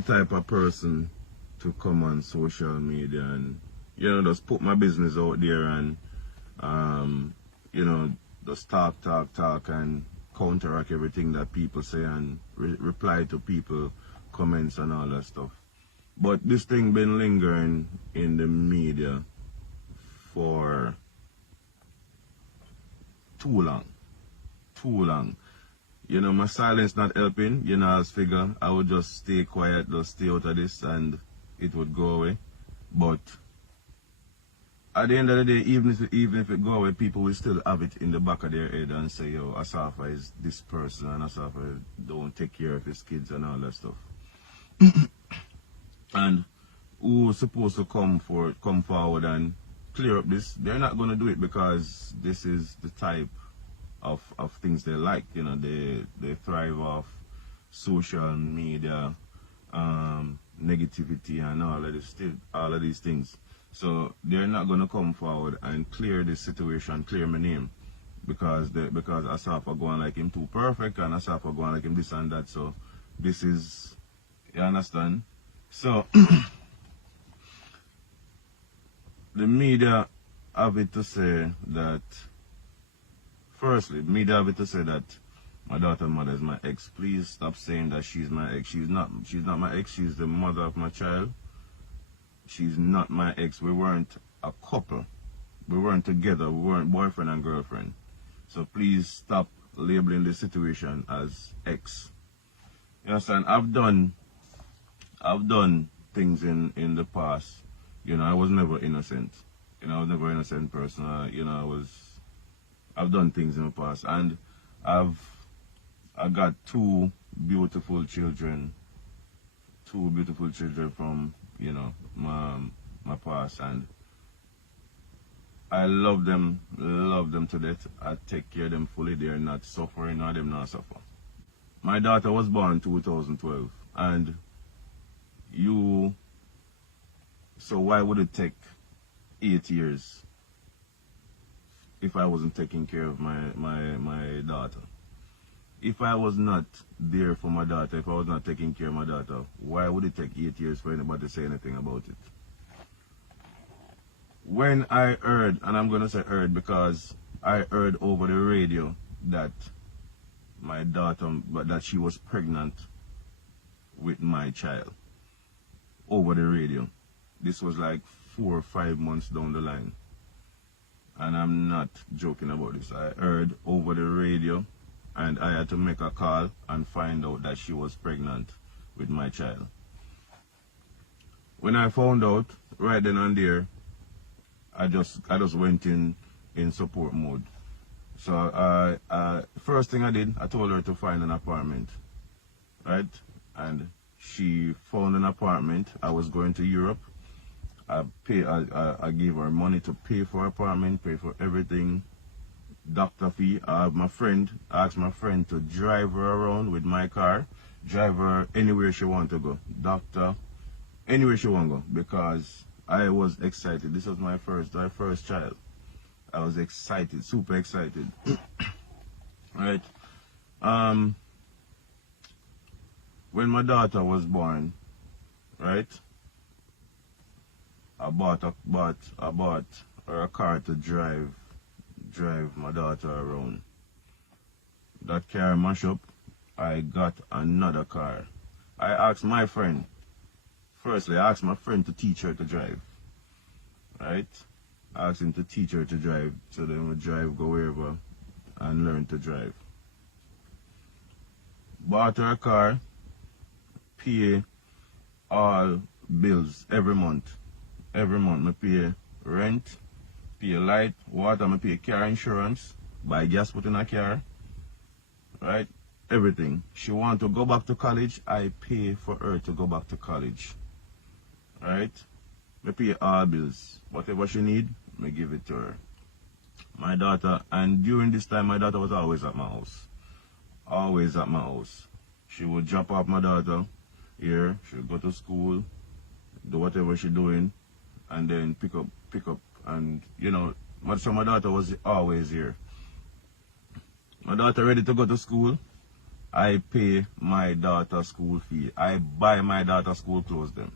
the type of person to come on social media and, just put my business out there and, just talk and counteract everything that people say and reply to people comments and all that stuff. But this thing been lingering in the media for too long. My silence not helping. I figure I would just stay quiet, just stay out of this and it would go away. But at the end of the day, even if it go away, people will still have it in the back of their head and say, yo, Asafa is this person and Asafa don't take care of his kids and all that stuff. And who's supposed to come forward and clear up this? They're not going to do it because this is the type of things they like. They thrive off social media, negativity and all of these things. So they're not going to come forward and clear this situation, clear my name, because Asafa going like him too perfect and Asafa going like him this and that. So this is, you understand? So the media have it to say that, firstly, media have it to say that my daughter's mother is my ex. Please stop saying that she's my ex. She's not my ex. She's the mother of my child. She's not my ex. We weren't a couple. We weren't together. We weren't boyfriend and girlfriend. So please stop labeling the situation as ex. You understand? I've done things in the past. I was never innocent. I was never an innocent person. I've done things in the past, and I got two beautiful children from my past, and I love them to death. I take care of them fully. They're not suffering, or them not suffer. My daughter was born in 2012, and so why would it take 8 years if I wasn't taking care of my daughter? If I was not there for my daughter, if I was not taking care of my daughter, why would it take 8 years for anybody to say anything about it? When I heard, and I'm going to say heard because I heard over the radio that my daughter, that she was pregnant with my child, over the radio. This was like 4 or 5 months down the line. And I'm not joking about this. I heard over the radio and I had to make a call and find out that she was pregnant with my child. When I found out, right then and there, I just went in support mode. So first thing I did, I told her to find an apartment, right? And she found an apartment. I was going to Europe. I gave her money to pay for apartment, pay for everything, doctor fee. I asked my friend to drive her around with my car, drive her anywhere she want to go, doctor, anywhere she want to go, because I was excited. This was my first child. I was excited, super excited. Right? When my daughter was born, right, I bought her a car to drive my daughter around. That car mash up, I got another car. I asked my friend to teach her to drive. Right? I asked him to teach her to drive, so then we drive, go wherever, and learn to drive. Bought her a car, pay all bills every month. Every month I pay rent, pay light, water, I pay car insurance, buy gas put in a car, right? Everything. She want to go back to college, I pay for her to go back to college. Right? I pay all bills. Whatever she need, I give it to her. My daughter, and during this time my daughter was always at my house. Always at my house. She would drop off my daughter here, she would go to school, do whatever she doing, and then pick up, and so my daughter was always here. My daughter ready to go to school, I pay my daughter school fee. I buy my daughter school clothes them.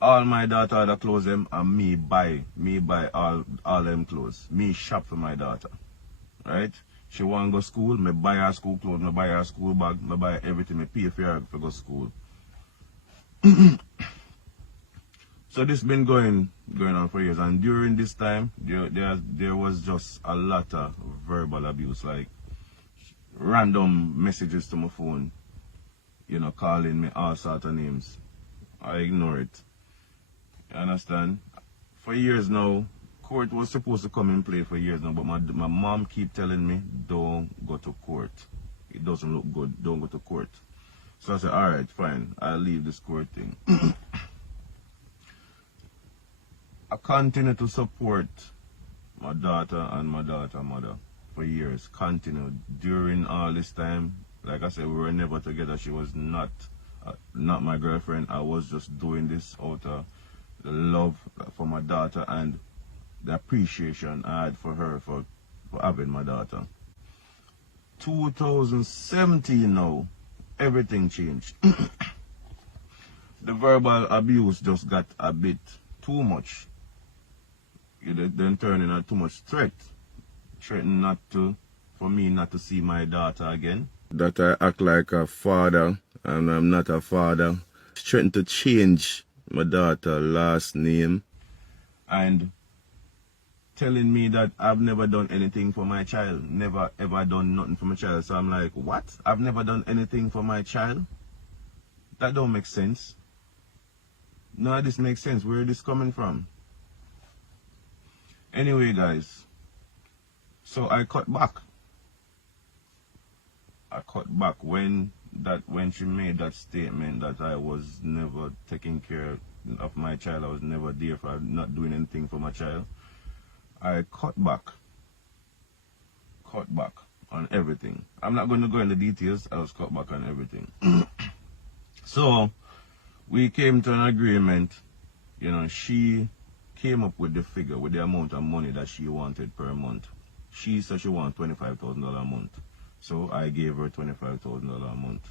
All my daughter other clothes them and me buy all them clothes. Me shop for my daughter. Right? She want to go school, me buy her school clothes, me buy her school bag, me buy everything, me pay for her to go school. So this been going on for years, and during this time there was just a lot of verbal abuse, like random messages to my phone, you know, calling me all sorts of names. I ignore it. You understand? For years now, court was supposed to come in play for years now, but my mom keep telling me, don't go to court. It doesn't look good, don't go to court. So I said, alright, fine, I'll leave this court thing. I continue to support my daughter and my daughter's mother for years. Continued during all this time. Like I said, we were never together. She was not my girlfriend. I was just doing this out of the love for my daughter and the appreciation I had for her for having my daughter. 2017 now, everything changed. The verbal abuse just got a bit too much. It then turned into too much threat. Threatening for me not to see my daughter again. That I act like a father and I'm not a father. Threatening to change my daughter's last name. And telling me that I've never done anything for my child. Never ever done nothing for my child. So I'm like, what? I've never done anything for my child? That don't make sense. No, this makes sense. Where is this coming from? Anyway, guys, so I cut back. I cut back when she made that statement that I was never taking care of my child. I was never there for not doing anything for my child. I cut back on everything. I'm not going to go into details. I was cut back on everything. So we came to an agreement. You know, she came up with the figure, with the amount of money that she wanted per month. She said she wanted $25,000 a month. So I gave her $25,000 a month.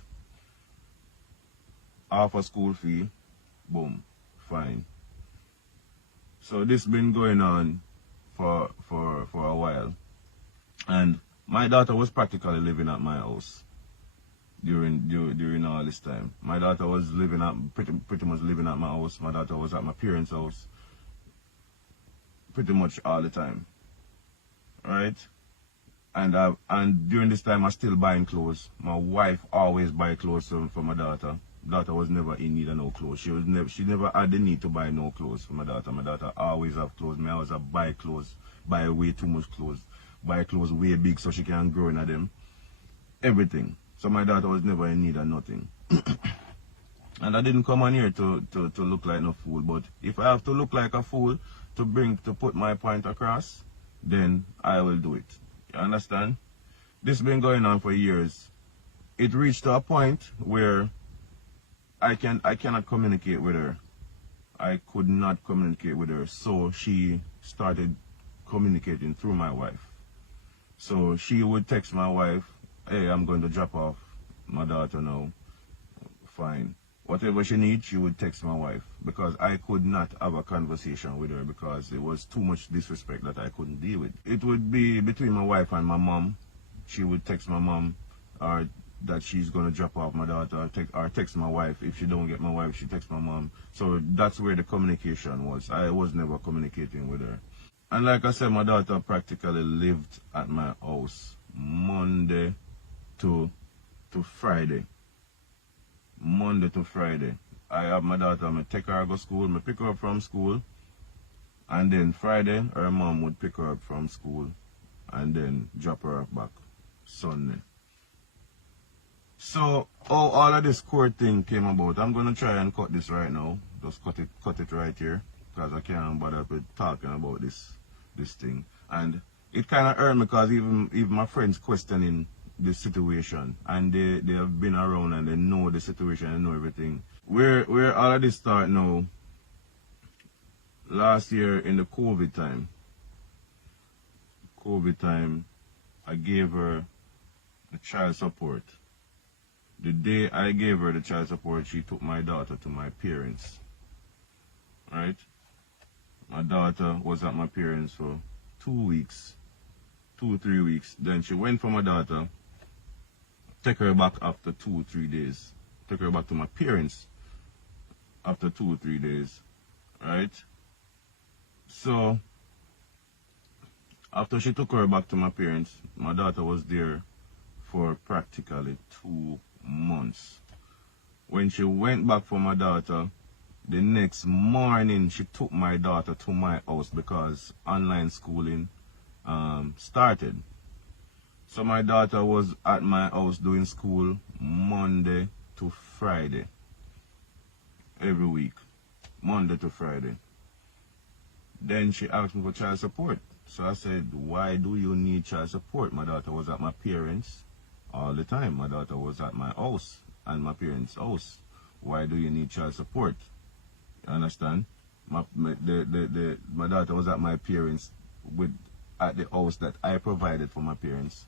Half a school fee, boom, fine. So this been going on for a while. And my daughter was practically living at my house during all this time. My daughter was living at pretty much living at my house. My daughter was at my parents' house pretty much all the time, right? And during this time I still buying clothes. My wife always buy clothes for my daughter. Daughter was never in need of no clothes. She never had the need to buy no clothes for my daughter. My daughter always have clothes. Me always have buy clothes, buy way too much clothes, buy clothes way big so she can grow in them. Everything. So my daughter was never in need of nothing. And I didn't come on here to look like no fool, but if I have to look like a fool to put my point across, then I will do it. You understand? This has been going on for years. It reached a point where I cannot communicate with her. I could not communicate with her, so she started communicating through my wife. So she would text my wife, hey, I'm going to drop off my daughter now. Fine. Whatever she needs, she would text my wife, because I could not have a conversation with her because it was too much disrespect that I couldn't deal with. It would be between my wife and my mom. She would text my mom or that she's going to drop off my daughter, or text my wife. If she don't get my wife, she texts my mom. So that's where the communication was. I was never communicating with her. And like I said, my daughter practically lived at my house Monday to Friday. Monday to Friday. I have my daughter, I take her to go school, I pick her up from school, and then Friday her mom would pick her up from school and then drop her off back Sunday. So how all of this court thing came about, I'm gonna try and cut this right now. Just cut it right here, because I can't bother with talking about this thing. And it kinda hurt me because even my friends questioning the situation, and they have been around and they know the situation and know everything. Where all of this start now, last year in the COVID time, I gave her the child support. The day I gave her the child support, she took my daughter to my parents. Right? My daughter was at my parents for 2 weeks, 2 or 3 weeks. Then she went for my daughter, take her back after 2 or 3 days. Took her back to my parents after 2 or 3 days. Right? So, after she took her back to my parents, my daughter was there for practically 2 months. When she went back for my daughter, the next morning she took my daughter to my house because online schooling started. So my daughter was at my house doing school Monday to Friday. Every week. Monday to Friday. Then she asked me for child support. So I said, why do you need child support? My daughter was at my parents all the time. My daughter was at my house and my parents' house. Why do you need child support? You understand? My daughter was at my parents at the house that I provided for my parents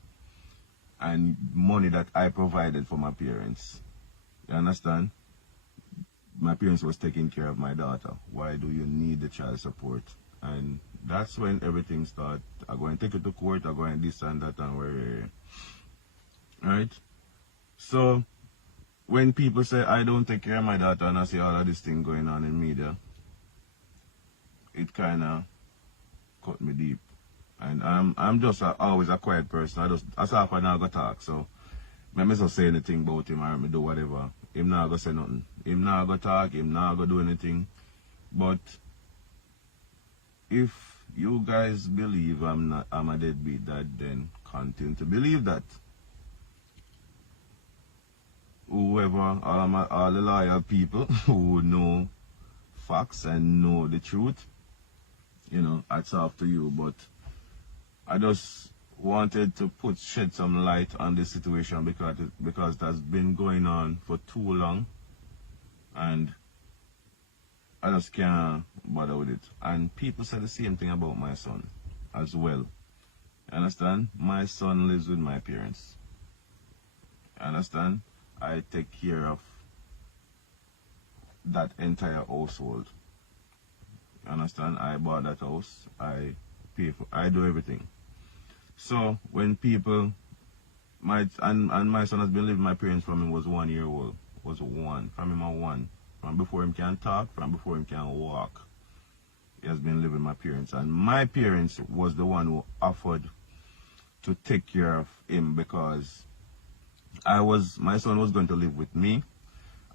and money that I provided for my parents. You understand? My parents was taking care of my daughter. Why do you need the child support? And that's when everything started. I'm going to take it to court. I'm going to this and that and where. Right? So, when people say I don't take care of my daughter and I see all of this thing going on in media, it kind of cut me deep. And I'm just always a quiet person. Asafa now go talk. So, I may not say anything about him or me do whatever. Him not go say nothing. Him not go talk. Him not go do anything. But if you guys believe I'm a deadbeat dad, then continue to believe that. Whoever, all the loyal people who know facts and know the truth, you know, it's up to you. But I just wanted to shed some light on this situation because that's been going on for too long, and I just can't bother with it. And people say the same thing about my son as well. You understand? My son lives with my parents. You understand? I take care of that entire household. You understand? I bought that house. I pay for. I do everything. So when people, my son has been living with my parents from he was 1 year old. Was one. From him at 1. From before him can talk. From before him can walk. He has been living with my parents. And my parents was the one who offered to take care of him because my son was going to live with me,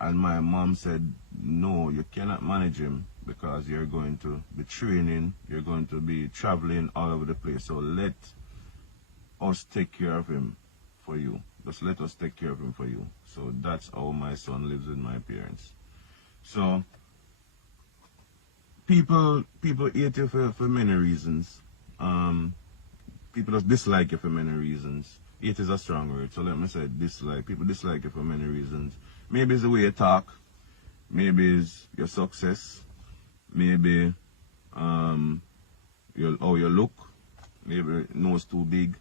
and my mom said, no, you cannot manage him because you're going to be training, you're going to be traveling all over the place. So let us take care of him for you. Just let us take care of him for you. So that's how my son lives with my parents. So people hate you for many reasons. People just dislike you for many reasons. Hate is a strong word, so let me say dislike. People dislike you for many reasons. Maybe it's the way you talk. Maybe it's your success. Maybe how you look. Maybe nose too big.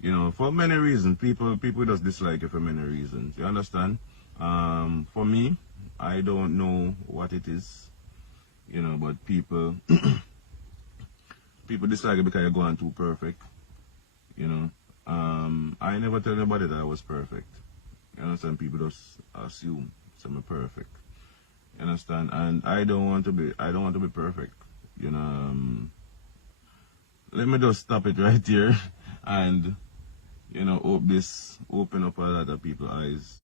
You know, for many reasons. People just dislike you for many reasons. You understand? For me, I don't know what it is. You know, but people people dislike it because you're going too perfect. You know. I never tell anybody that I was perfect. You understand? People just assume I'm perfect. You understand? And I don't want to be perfect. You know. Let me just stop it right here and, you know, hope this open up a lot of people's eyes.